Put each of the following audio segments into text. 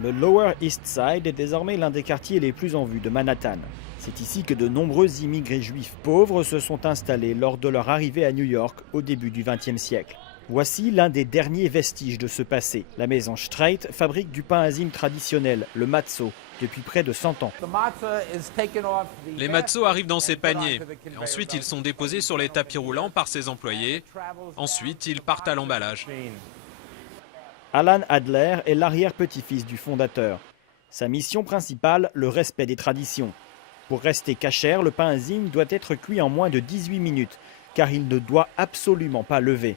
Le Lower East Side est désormais l'un des quartiers les plus en vue de Manhattan. C'est ici que de nombreux immigrés juifs pauvres se sont installés lors de leur arrivée à New York au début du XXe siècle. Voici l'un des derniers vestiges de ce passé. La maison Streit fabrique du pain azim traditionnel, le matzo, depuis près de 100 ans. Les matzos arrivent dans ces paniers. Et ensuite, ils sont déposés sur les tapis roulants par ses employés. Ensuite, ils partent à l'emballage. Alan Adler est l'arrière-petit-fils du fondateur. Sa mission principale, le respect des traditions. Pour rester cachère, le pain azim doit être cuit en moins de 18 minutes, car il ne doit absolument pas lever.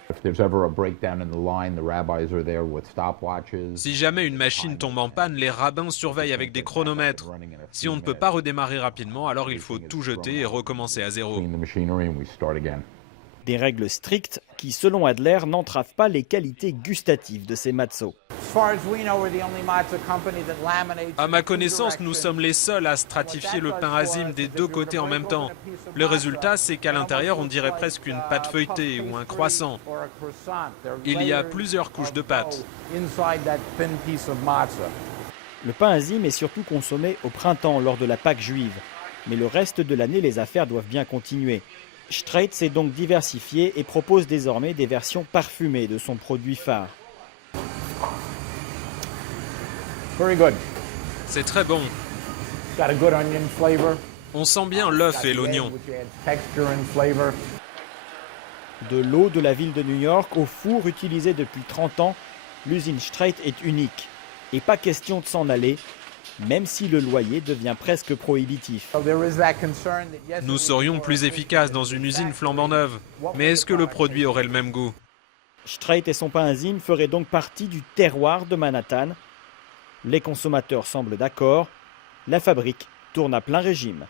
Si jamais une machine tombe en panne, les rabbins surveillent avec des chronomètres. Si on ne peut pas redémarrer rapidement, alors il faut tout jeter et recommencer à zéro. Des règles strictes qui, selon Adler, n'entravent pas les qualités gustatives de ces matzos. À ma connaissance, nous sommes les seuls à stratifier le pain azim des deux côtés en même temps. Le résultat, c'est qu'à l'intérieur, on dirait presque une pâte feuilletée ou un croissant. Il y a plusieurs couches de pâte. Le pain azim est surtout consommé au printemps lors de la Pâque juive. Mais le reste de l'année, les affaires doivent bien continuer. Streit s'est donc diversifié et propose désormais des versions parfumées de son produit phare. C'est très bon. On sent bien l'œuf et l'oignon. De l'eau de la ville de New York au four utilisé depuis 30 ans, l'usine Streit est unique. Et pas question de s'en aller, même si le loyer devient presque prohibitif. Nous serions plus efficaces dans une usine flambant neuve. Mais est-ce que le produit aurait le même goût? Streit et son pain azim feraient donc partie du terroir de Manhattan. Les consommateurs semblent d'accord. La fabrique tourne à plein régime.